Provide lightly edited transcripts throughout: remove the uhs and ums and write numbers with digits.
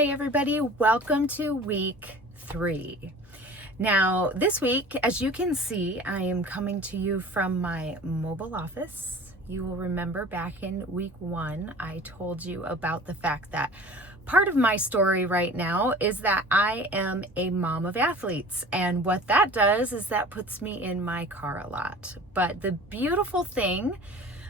Hey everybody, welcome to week 3. Now, this week, as you can see, I am coming to you from my mobile office. You will remember back in week 1, I told you about the fact that part of my story right now is that I am a mom of athletes. And what that does is that puts me in my car a lot. But the beautiful thing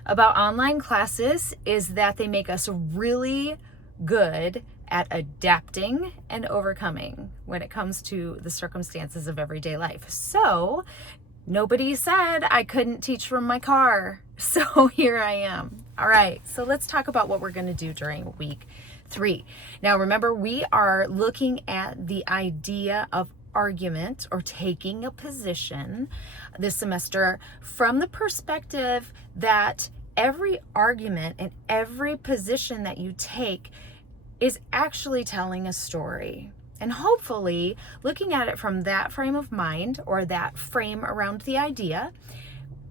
about online classes is that they make us really good at adapting and overcoming when it comes to the circumstances of everyday life. So nobody said I couldn't teach from my car. So here I am. All right, so let's talk about what we're going to do during week 3. Now remember, we are looking at the idea of argument or taking a position this semester from the perspective that every argument and every position that you take is actually telling a story. And hopefully, looking at it from that frame of mind or that frame around the idea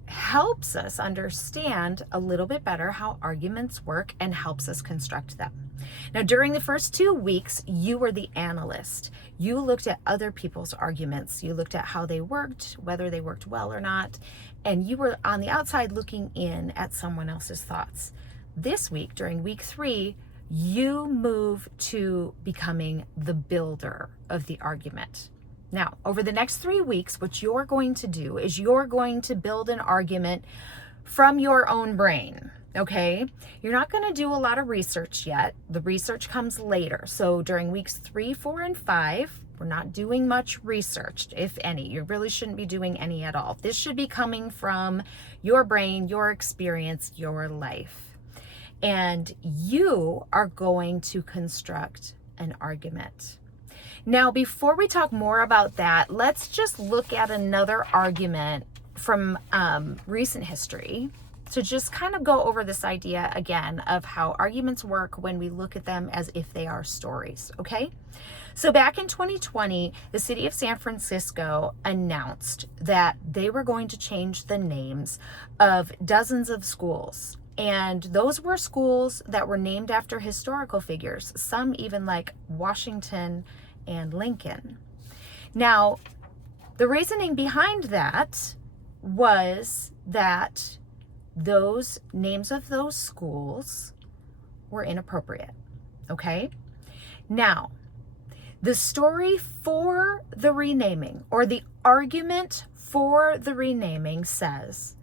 helps us understand a little bit better how arguments work and helps us construct them. Now, during the first 2 weeks, you were the analyst. You looked at other people's arguments. You looked at how they worked, whether they worked well or not, and you were on the outside looking in at someone else's thoughts. This week, during week 3, you move to becoming the builder of the argument. Now, over the next 3 weeks, what you're going to do is you're going to build an argument from your own brain, okay? You're not going to do a lot of research yet. The research comes later. So during weeks 3, 4, and 5, we're not doing much research, if any. You really shouldn't be doing any at all. This should be coming from your brain, your experience, your life. And you are going to construct an argument. Now, before we talk more about that, let's just look at another argument from recent history to just kind of go over this idea again of how arguments work when we look at them as if they are stories, okay? So back in 2020, the city of San Francisco announced that they were going to change the names of dozens of schools. And those were schools that were named after historical figures, some even like Washington and Lincoln. Now, the reasoning behind that was that those names of those schools were inappropriate, okay? Now, the story for the renaming, or the argument for the renaming, says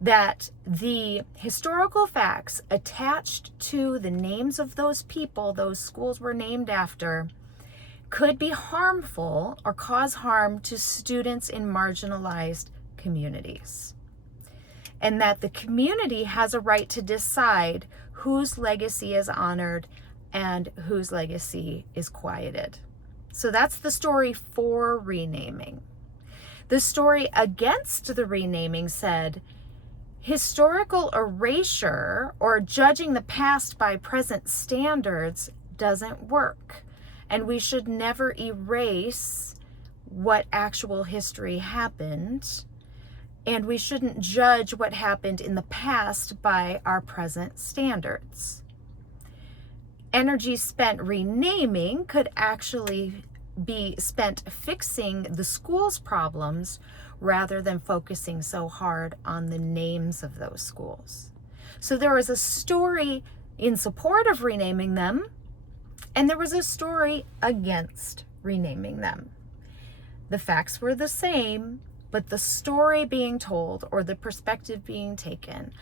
that the historical facts attached to the names of those people those schools were named after could be harmful or cause harm to students in marginalized communities. And that the community has a right to decide whose legacy is honored and whose legacy is quieted. So that's the story for renaming. The story against the renaming said, historical erasure or judging the past by present standards doesn't work. And we should never erase what actual history happened. And we shouldn't judge what happened in the past by our present standards. Energy spent renaming could actually be spent fixing the school's problems rather than focusing so hard on the names of those schools. So there was a story in support of renaming them, and there was a story against renaming them. The facts were the same, but the story being told or the perspective being taken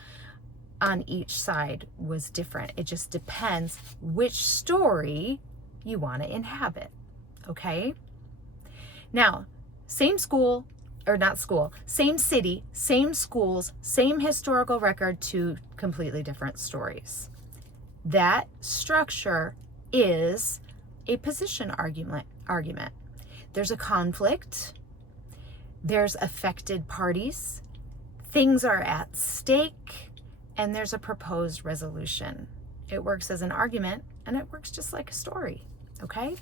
on each side was different. It just depends which story you want to inhabit, okay? Now, same school, or not school, same city, same schools, same historical record, 2 completely different stories. That structure is a position argument. There's a conflict, there's affected parties, things are at stake, and there's a proposed resolution. It works as an argument, and it works just like a story, okay?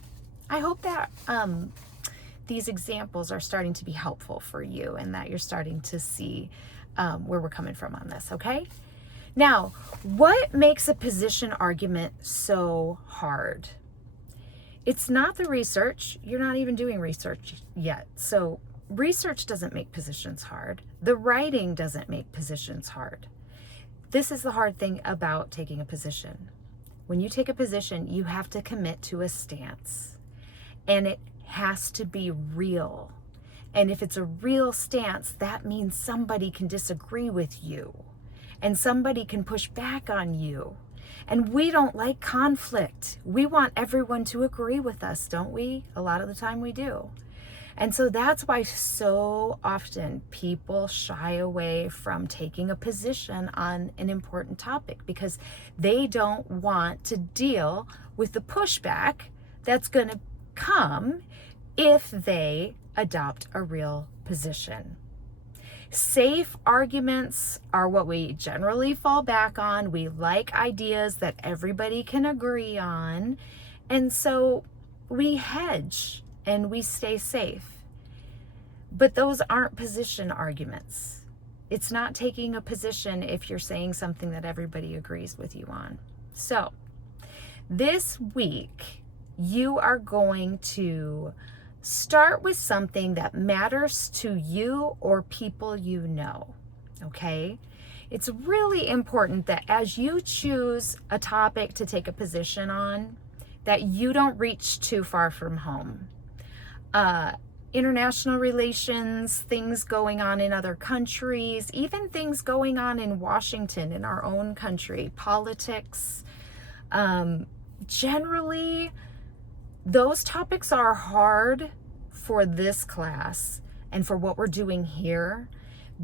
I hope that these examples are starting to be helpful for you and that you're starting to see where we're coming from on this, okay? Now, what makes a position argument so hard? It's not the research. You're not even doing research yet. So research doesn't make positions hard. The writing doesn't make positions hard. This is the hard thing about taking a position. When you take a position, you have to commit to a stance, and it has to be real. And if it's a real stance, that means somebody can disagree with you and somebody can push back on you. And we don't like conflict. We want everyone to agree with us, don't we? A lot of the time we do. And so that's why so often people shy away from taking a position on an important topic, because they don't want to deal with the pushback that's going to come if they adopt a real position. Safe arguments are what we generally fall back on. We like ideas that everybody can agree on. And so we hedge and we stay safe. But those aren't position arguments. It's not taking a position if you're saying something that everybody agrees with you on. So this week, you are going to start with something that matters to you or people you know, okay? It's really important that as you choose a topic to take a position on, that you don't reach too far from home. International relations, things going on in other countries, even things going on in Washington, in our own country, politics, generally, those topics are hard for this class and for what we're doing here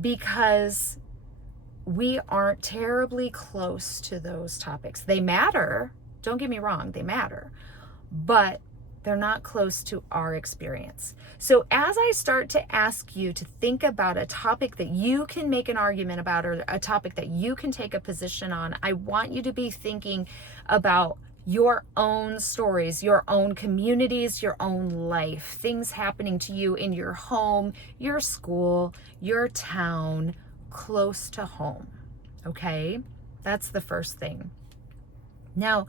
because we aren't terribly close to those topics. They matter, don't get me wrong, they matter, but they're not close to our experience. So as I start to ask you to think about a topic that you can make an argument about or a topic that you can take a position on, I want you to be thinking about your own stories, your own communities, your own life, things happening to you in your home, your school, your town, close to home, okay? That's the first thing. Now,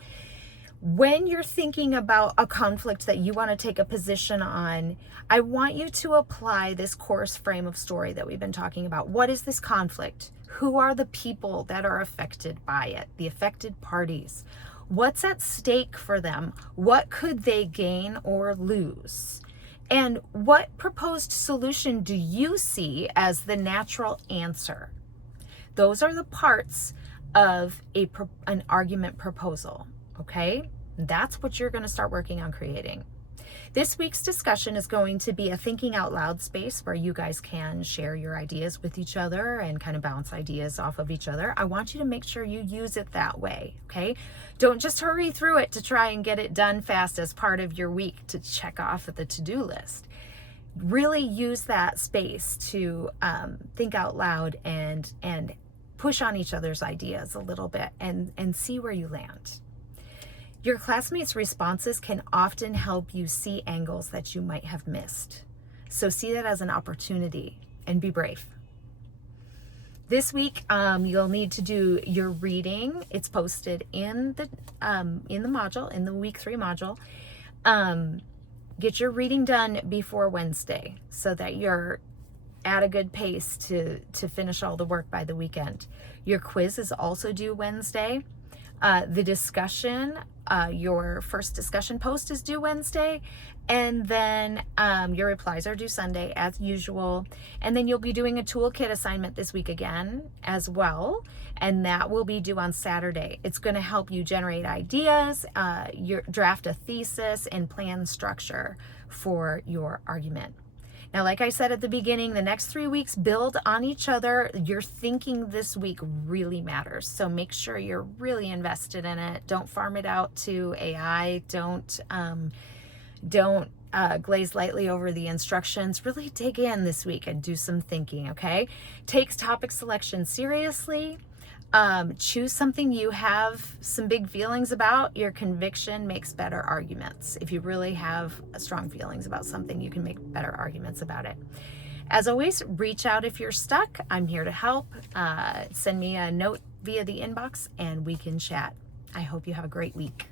when you're thinking about a conflict that you want to take a position on, I want you to apply this course frame of story that we've been talking about. What is this conflict? Who are the people that are affected by it? The affected parties. What's at stake for them? What could they gain or lose? And what proposed solution do you see as the natural answer? Those are the parts of an argument proposal, okay? That's what you're going to start working on creating. This week's discussion is going to be a thinking out loud space where you guys can share your ideas with each other and kind of bounce ideas off of each other. I want you to make sure you use it that way, okay? Don't just hurry through it to try and get it done fast as part of your week to check off the to-do list. Really use that space to think out loud and push on each other's ideas a little bit and see where you land. Your classmates' responses can often help you see angles that you might have missed. So see that as an opportunity and be brave. This week, you'll need to do your reading. It's posted in the module, in the week 3 module. Get your reading done before Wednesday so that you're at a good pace to finish all the work by the weekend. Your quiz is also due Wednesday. The discussion, your first discussion post is due Wednesday, and then your replies are due Sunday as usual. And then you'll be doing a toolkit assignment this week again as well, and that will be due on Saturday. It's going to help you generate ideas, draft a thesis, and plan structure for your argument. Now, like I said at the beginning, the next 3 weeks build on each other. Your thinking this week really matters. So make sure you're really invested in it. Don't farm it out to AI. Don't glaze lightly over the instructions. Really dig in this week and do some thinking, okay? Take topic selection seriously. Choose something you have some big feelings about. Your conviction makes better arguments. If you really have strong feelings about something, you can make better arguments about it. As always, reach out if you're stuck. I'm here to help. Send me a note via the inbox and we can chat. I hope you have a great week.